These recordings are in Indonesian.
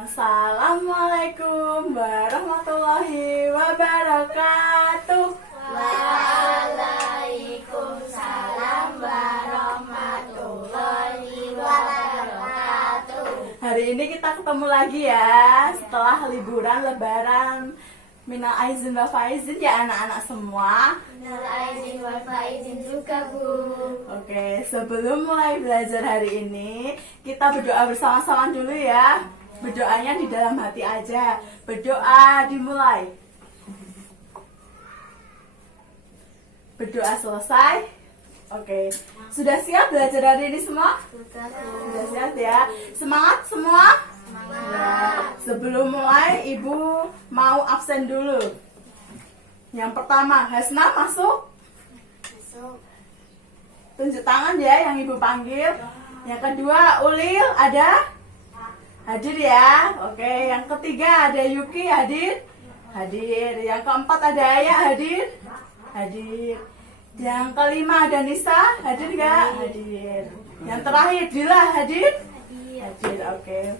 Assalamualaikum warahmatullahi wabarakatuh. Waalaikumsalam warahmatullahi wabarakatuh. Hari ini kita ketemu lagi ya setelah liburan lebaran. Minal aizin wal faizin ya anak-anak semua. Minal aizin wal faizin juga, Bu. Oke, sebelum mulai belajar hari ini, kita berdoa bersama-sama dulu ya. Berdoanya di dalam hati aja. Berdoa dimulai. Berdoa selesai. Oke, sudah siap belajar hari ini semua? Sudah siap ya. Semangat semua? Ya. Sebelum mulai, Ibu mau absen dulu. Yang pertama, Hasna masuk. Tunjuk tangan ya yang Ibu panggil. Yang kedua, Ulil ada? Hadir ya. Oke, yang ketiga ada Yuki hadir? Hadir. Yang keempat ada Ayah hadir? Hadir. Yang kelima ada Nisa hadir nggak? Hadir. Yang terakhir Dila hadir? Hadir. Oke.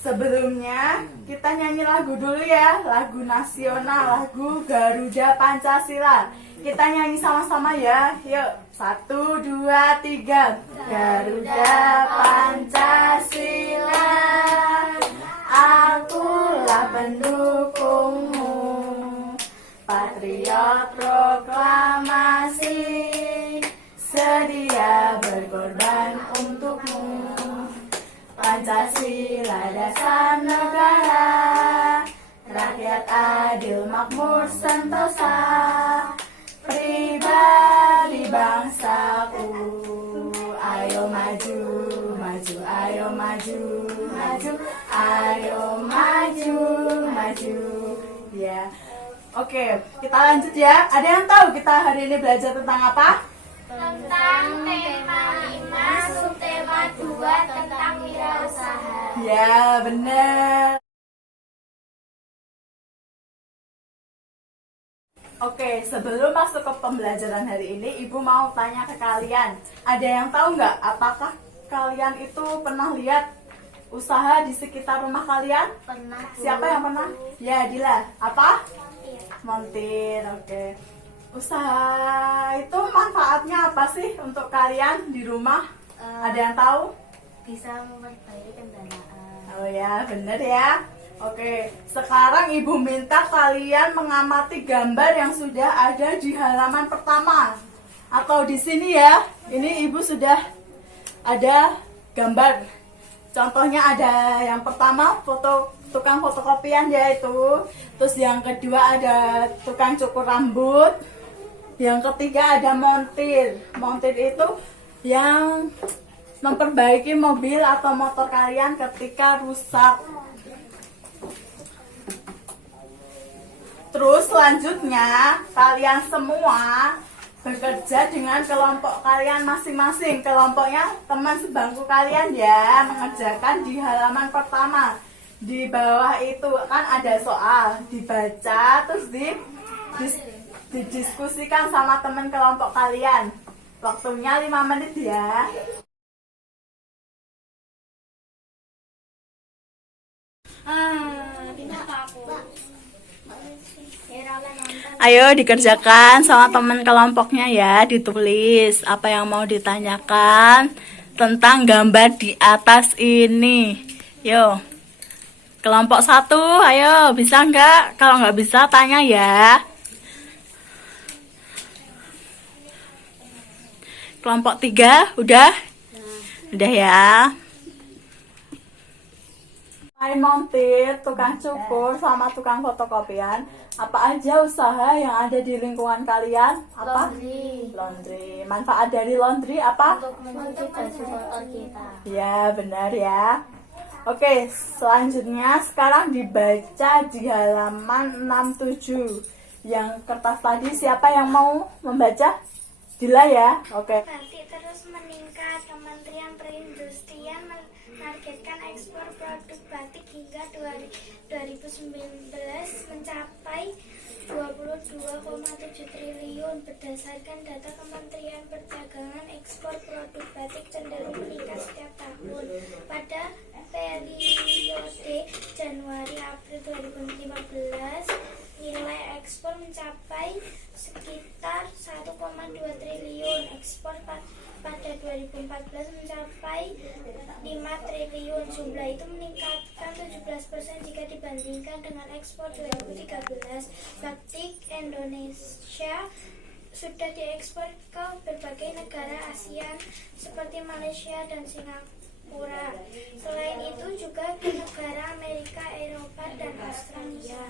Sebelumnya kita nyanyi lagu dulu ya, lagu nasional, lagu Garuda Pancasila. Kita nyanyi sama-sama ya. Yuk, 1, 2, 3. Garuda Pancasila, akulah pendukungmu. Patriot proklamasi, sedia berkorban untukmu. Pancasila dasar negara, rakyat adil makmur sentosa, pribadi bangsaku. Ayo maju, maju, ayo maju, maju, ayo maju, maju. Ya, oke, kita lanjut ya. Ada yang tahu kita hari ini belajar tentang apa? Tentang tema 5, subtema 2 tentang wirausaha. Ya, benar. Oke, sebelum masuk ke pembelajaran hari ini, Ibu mau tanya ke kalian. Ada yang tahu nggak, apakah kalian itu pernah lihat usaha di sekitar rumah kalian? Pernah. Siapa yang pernah? Ya, Dila. Apa? Iya. Montir, oke. Usaha itu manfaatnya apa sih untuk kalian di rumah? Ada yang tahu? Bisa memperbaiki kendaraan. Oh ya, bener ya. Oke, sekarang Ibu minta kalian mengamati gambar yang sudah ada di halaman pertama. Atau di sini ya. Ini Ibu sudah ada gambar. Contohnya ada yang pertama foto tukang fotokopian ya itu. Terus yang kedua ada tukang cukur rambut. Yang ketiga ada montir. Montir itu yang memperbaiki mobil atau motor kalian ketika rusak. Terus selanjutnya kalian semua bekerja dengan kelompok kalian masing-masing. Kelompoknya teman sebangku kalian ya, mengerjakan di halaman pertama. Di bawah itu kan ada soal, dibaca terus didiskusikan sama teman kelompok kalian. Waktunya 5 menit ya. Ayo dikerjakan sama teman kelompoknya ya, ditulis apa yang mau ditanyakan tentang gambar di atas ini. Yo, kelompok 1, ayo bisa nggak? Kalau nggak bisa tanya ya. Kelompok 3, udah? Udah ya. Montir, tukang cukur, sama tukang fotokopian. Apa aja usaha yang ada di lingkungan kalian? Apa? Laundry. Manfaat dari laundry apa? Untuk mencuci baju kotor kita. Ya, benar ya. Oke, selanjutnya sekarang dibaca di halaman 67. Yang kertas tadi siapa yang mau membaca? Dila ya. Oke. Batik terus meningkat. Kementerian Perindustrian menargetkan ekspor produk batik hingga 2019 mencapai 22,7 triliun. Berdasarkan data Kementerian Perdagangan, ekspor produk batik cenderung meningkat setiap tahun. Pada periode Januari April 2015 nilai ekspor mencapai sekitar 1,2 triliun. Ekspor pada 2014 mencapai 5 triliun. Jumlah itu meningkatkan 17% jika dibandingkan dengan ekspor 2013. Batik Indonesia sudah diekspor ke berbagai negara ASEAN seperti Malaysia dan Singapura. Selain itu juga ke negara Amerika, Eropa, dan Australia.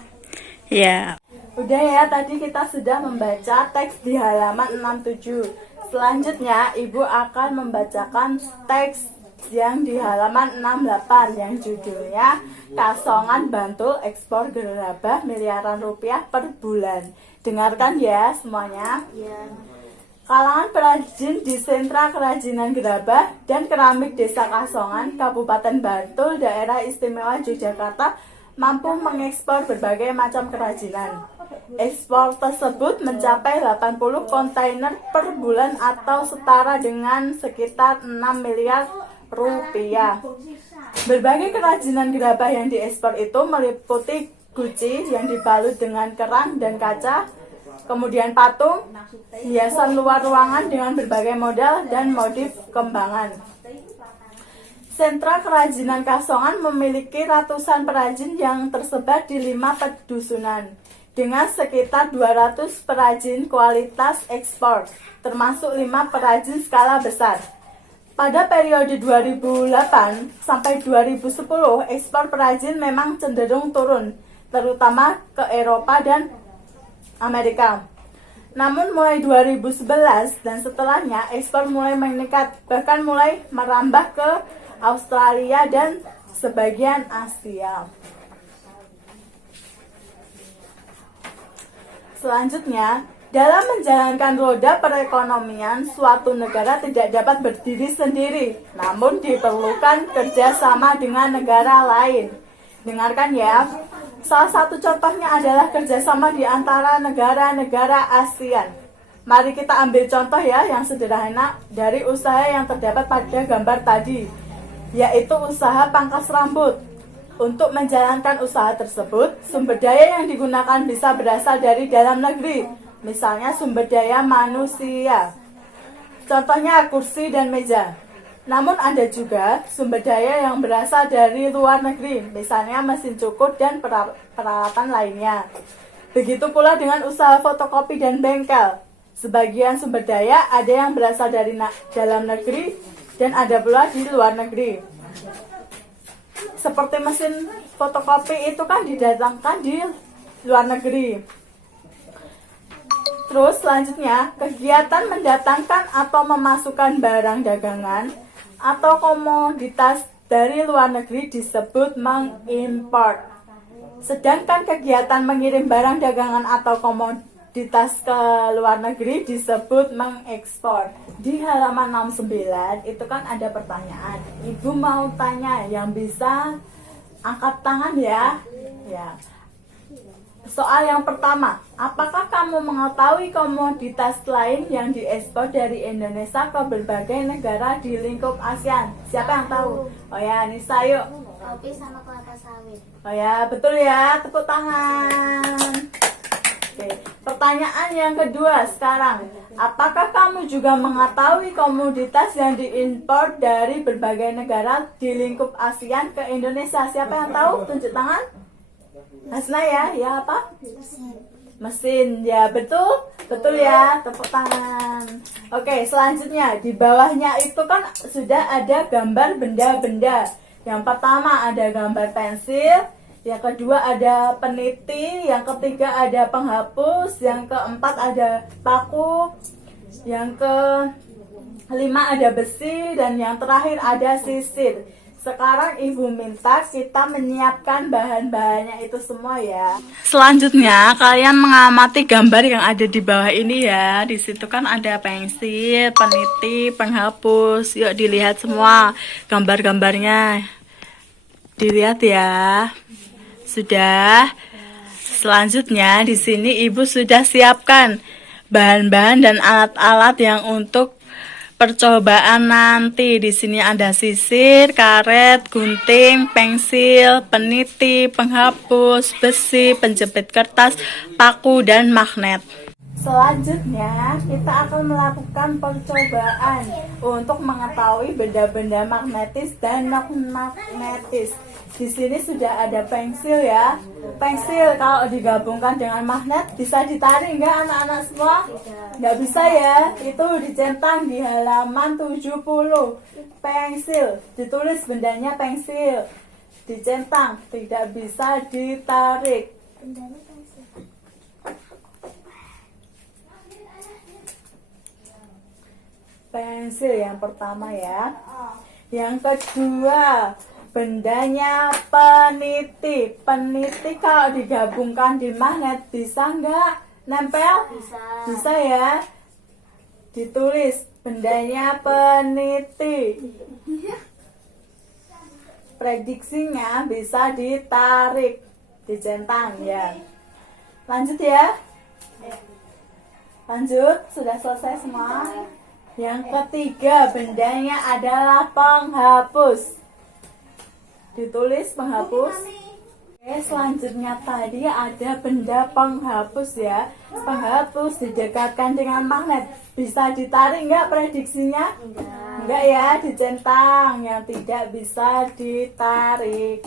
Ya. Udah ya, tadi kita sudah membaca teks di halaman 67. Selanjutnya, Ibu akan membacakan teks yang di halaman 68 yang judulnya Kasongan Bantul Ekspor Gerabah Miliaran Rupiah per Bulan. Dengarkan ya semuanya. Kalangan perajin di sentra kerajinan gerabah dan keramik Desa Kasongan, Kabupaten Bantul, Daerah Istimewa Yogyakarta mampu mengekspor berbagai macam kerajinan. Ekspor tersebut mencapai 80 kontainer per bulan atau setara dengan sekitar 6 miliar rupiah. Berbagai kerajinan gerabah yang diekspor itu meliputi guci yang dibalut dengan kerang dan kaca, kemudian patung, hiasan luar ruangan dengan berbagai model dan motif kembangan. Sentra Kerajinan Kasongan memiliki ratusan perajin yang tersebar di 5 pedusunan dengan sekitar 200 perajin kualitas ekspor, termasuk 5 perajin skala besar. Pada periode 2008 sampai 2010, ekspor perajin memang cenderung turun, terutama ke Eropa dan Amerika. Namun mulai 2011 dan setelahnya, ekspor mulai meningkat, bahkan mulai merambah ke Australia dan sebagian Asia. Selanjutnya, dalam menjalankan roda perekonomian, suatu negara tidak dapat berdiri sendiri, namun diperlukan kerjasama dengan negara lain. Dengarkan ya, salah satu contohnya adalah kerjasama di antara negara-negara ASEAN. Mari kita ambil contoh ya yang sederhana dari usaha yang terdapat pada gambar tadi, yaitu usaha pangkas rambut. Untuk menjalankan usaha tersebut, sumber daya yang digunakan bisa berasal dari dalam negeri, misalnya sumber daya manusia. Contohnya kursi dan meja. Namun ada juga sumber daya yang berasal dari luar negeri, misalnya mesin cukur dan peralatan lainnya. Begitu pula dengan usaha fotokopi dan bengkel. Sebagian sumber daya ada yang berasal dari dalam negeri dan ada pula di luar negeri. Seperti mesin fotokopi itu kan didatangkan di luar negeri. Terus selanjutnya, kegiatan mendatangkan atau memasukkan barang dagangan atau komoditas dari luar negeri disebut mengimport. Sedangkan kegiatan mengirim barang dagangan atau komoditas ke luar negeri disebut mengekspor. Di halaman 69 itu kan ada pertanyaan. Ibu mau tanya, yang bisa angkat tangan ya. Ya. Soal yang pertama, apakah kamu mengetahui komoditas lain yang diekspor dari Indonesia ke berbagai negara di lingkup ASEAN? Siapa yang tahu? Oh ya, Nisa yuk. Kopi sama kelapa sawit. Oh ya, betul ya, tepuk tangan. Oke. Pertanyaan yang kedua sekarang, apakah kamu juga mengetahui komoditas yang diimpor dari berbagai negara di lingkup ASEAN ke Indonesia? Siapa yang tahu? Tunjuk tangan. Hasna ya, ya apa? Mesin, ya betul, betul ya, tepuk tangan. Oke, selanjutnya di bawahnya itu kan sudah ada gambar benda-benda. Yang pertama ada gambar pensil, yang kedua ada peniti, yang ketiga ada penghapus, yang keempat ada paku, yang kelima ada besi, dan yang terakhir ada sisir. Sekarang Ibu minta kita menyiapkan bahan-bahannya itu semua ya. Selanjutnya kalian mengamati gambar yang ada di bawah ini ya. Di situ kan ada pensil, peniti, penghapus. Yuk dilihat semua gambar-gambarnya. Dilihat ya. Sudah. Selanjutnya di sini Ibu sudah siapkan bahan-bahan dan alat-alat yang untuk percobaan nanti. Di sini ada sisir, karet, gunting, pensil, peniti, penghapus, besi, penjepit kertas, paku, dan magnet. Selanjutnya, kita akan melakukan percobaan untuk mengetahui benda-benda magnetis dan non-magnetis. Di sini sudah ada pensil ya. Pensil kalau digabungkan dengan magnet bisa ditarik nggak anak-anak semua? Nggak bisa ya. Itu dicentang di halaman 70. Pensil, ditulis bendanya pensil. Dicentang, tidak bisa ditarik. Pensil yang pertama ya. Yang kedua, bendanya peniti. Peniti kalau digabungkan di magnet bisa nggak nempel? Bisa ya. Ditulis bendanya peniti. Prediksinya bisa ditarik, dicentang ya. Lanjut ya. Lanjut, sudah selesai semua. Yang ketiga, bendanya adalah penghapus. Ditulis penghapus. Oke, selanjutnya tadi ada benda penghapus ya. Penghapus didekatkan dengan magnet. Bisa ditarik nggak prediksinya? Enggak ya, dicentang. Yang tidak bisa ditarik.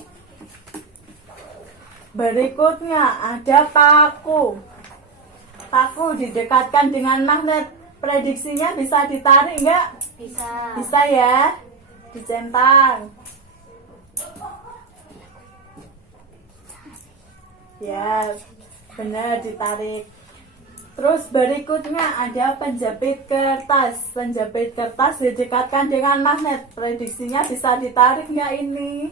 Berikutnya ada paku. Paku didekatkan dengan magnet. Prediksinya bisa ditarik nggak? Bisa. Bisa ya, dicentang. Ya, benar ditarik. Terus berikutnya ada penjepit kertas. Penjepit kertas didekatkan dengan magnet. Prediksinya bisa ditarik nggak ini?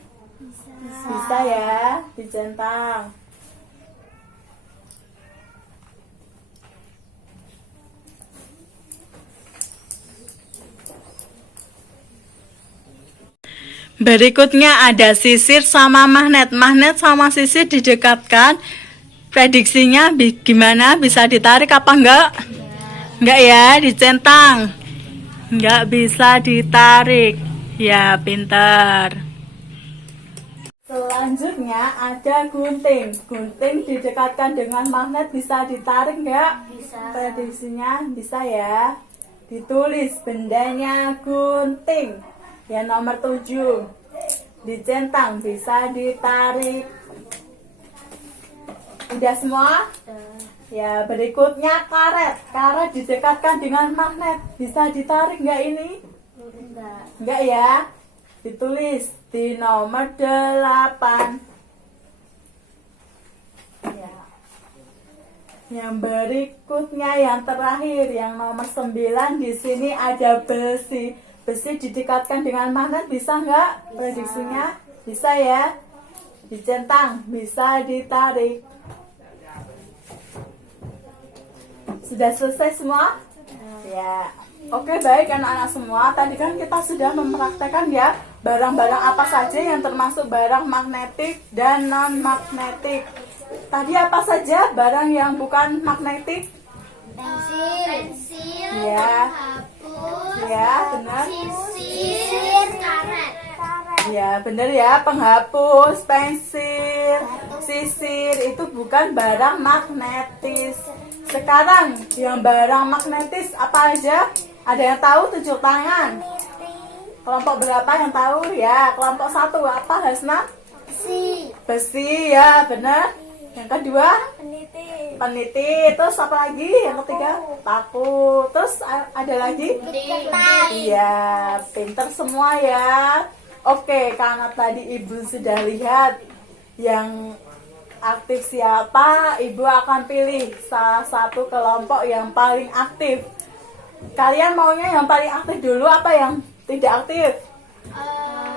Bisa ya, dicentang. Berikutnya ada sisir sama magnet. Magnet sama sisir didekatkan. Prediksinya gimana? Bisa ditarik apa enggak? Enggak ya, dicentang. Enggak bisa ditarik. Ya, pintar. Selanjutnya ada gunting. Gunting didekatkan dengan magnet bisa ditarik enggak? Bisa. Prediksinya bisa ya. Ditulis bendanya gunting. Yang nomor 7. Dicentang, bisa ditarik. Udah semua? Ya, berikutnya karet. Karet didekatkan dengan magnet. Bisa ditarik nggak ini? Enggak. Nggak ya? Ditulis di nomor 8. Ya. Yang berikutnya, yang terakhir, yang nomor 9, di sini ada besi. Besi didekatkan dengan magnet bisa nggak? Prediksinya bisa ya. Dicentang, bisa ditarik. Sudah selesai semua? Ya. Oke, baik anak-anak semua. Tadi kan kita sudah mempraktekkan ya barang-barang apa saja yang termasuk barang magnetik dan non-magnetik. Tadi apa saja barang yang bukan magnetik? Pensil. Ya. Hapus. Ya, benar. Sisir. Karet. Ya, benar ya. Penghapus, pensil, sisir itu bukan barang magnetis. Sekarang yang barang magnetis apa aja? Ada yang tahu? Tunjuk tangan. Kelompok berapa yang tahu? Ya, kelompok 1 apa, Hasna? Besi. Besi ya, benar. Yang kedua? Peniti. Peniti. Terus apa lagi? Yang ketiga? Paku. Terus ada lagi? Kertas. Iya, pinter semua ya. Oke, karena tadi Ibu sudah lihat yang aktif siapa, Ibu akan pilih salah satu kelompok yang paling aktif. Kalian maunya yang paling aktif dulu apa yang tidak aktif?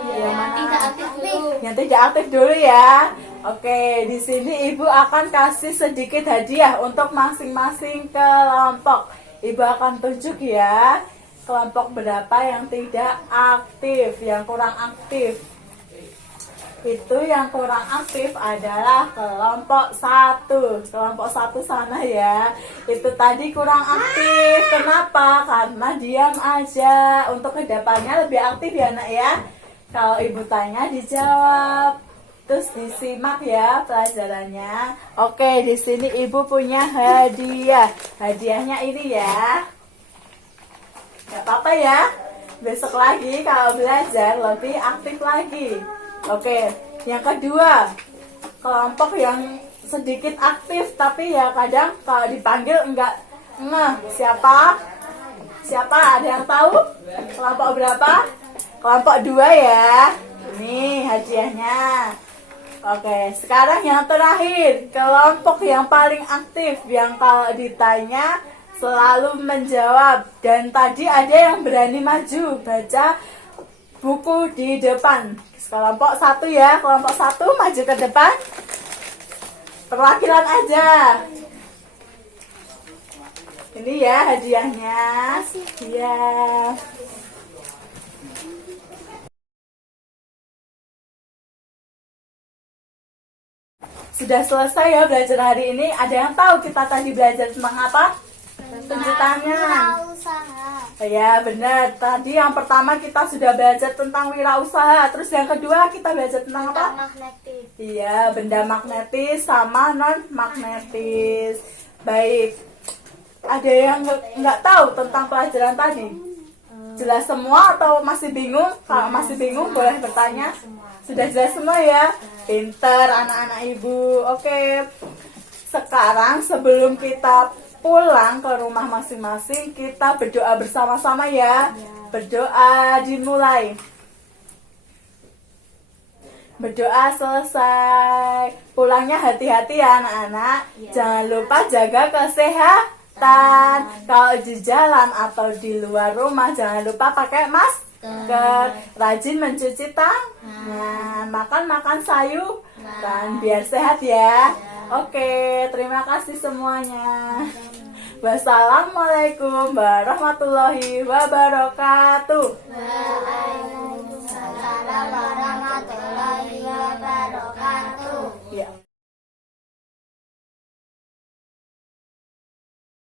Yang mana? Tidak aktif dulu. Yang tidak aktif dulu ya. Oke, di sini Ibu akan kasih sedikit hadiah untuk masing-masing kelompok. Ibu akan tunjuk ya kelompok berapa yang tidak aktif, yang kurang aktif. Itu yang kurang aktif adalah kelompok 1. Kelompok 1 sana ya. Itu tadi kurang aktif. Kenapa? Karena diam aja. Untuk kedepannya lebih aktif ya nak ya. Kalau ibu tanya dijawab. Terus disimak ya pelajarannya. Oke, di sini ibu punya hadiah. Hadiahnya ini ya. Gak apa-apa ya. Besok lagi kalau belajar lebih aktif lagi. Oke, yang kedua, kelompok yang sedikit aktif tapi ya kadang kalau dipanggil enggak ngeh. Siapa? Siapa? Ada yang tahu? Kelompok berapa? Kelompok 2 ya. Ini hadiahnya. Oke, sekarang yang terakhir, kelompok yang paling aktif yang kalau ditanya selalu menjawab. Dan tadi ada yang berani maju baca buku di depan. Kelompok 1 ya, kelompok 1 maju ke depan. Perwakilan aja. Ini ya hadiahnya. Iya. Sudah selesai ya belajar hari ini. Ada yang tahu kita tadi belajar tentang apa? Tunjuk tangan. Usaha. Ya benar. Tadi yang pertama kita sudah belajar tentang wirausaha. Terus yang kedua kita belajar tentang apa? Magnetis. Iya, benda magnetis sama non magnetis. Baik. Ada yang nggak tahu tentang pelajaran tadi? Jelas semua atau masih bingung? Kalau masih bingung boleh bertanya. Sudah jelas semua ya? Pinter anak-anak ibu. Oke. Sekarang sebelum kita pulang ke rumah masing-masing, kita berdoa bersama-sama ya. Berdoa dimulai. Berdoa selesai. Pulangnya hati-hati ya anak-anak. Jangan lupa jaga kesehatan. Kalau di jalan atau di luar rumah jangan lupa pakai masker. Rajin mencuci tangan. Makan sayuran biar sehat ya. Oke, terima kasih semuanya. Wassalamualaikum warahmatullahi wabarakatuh.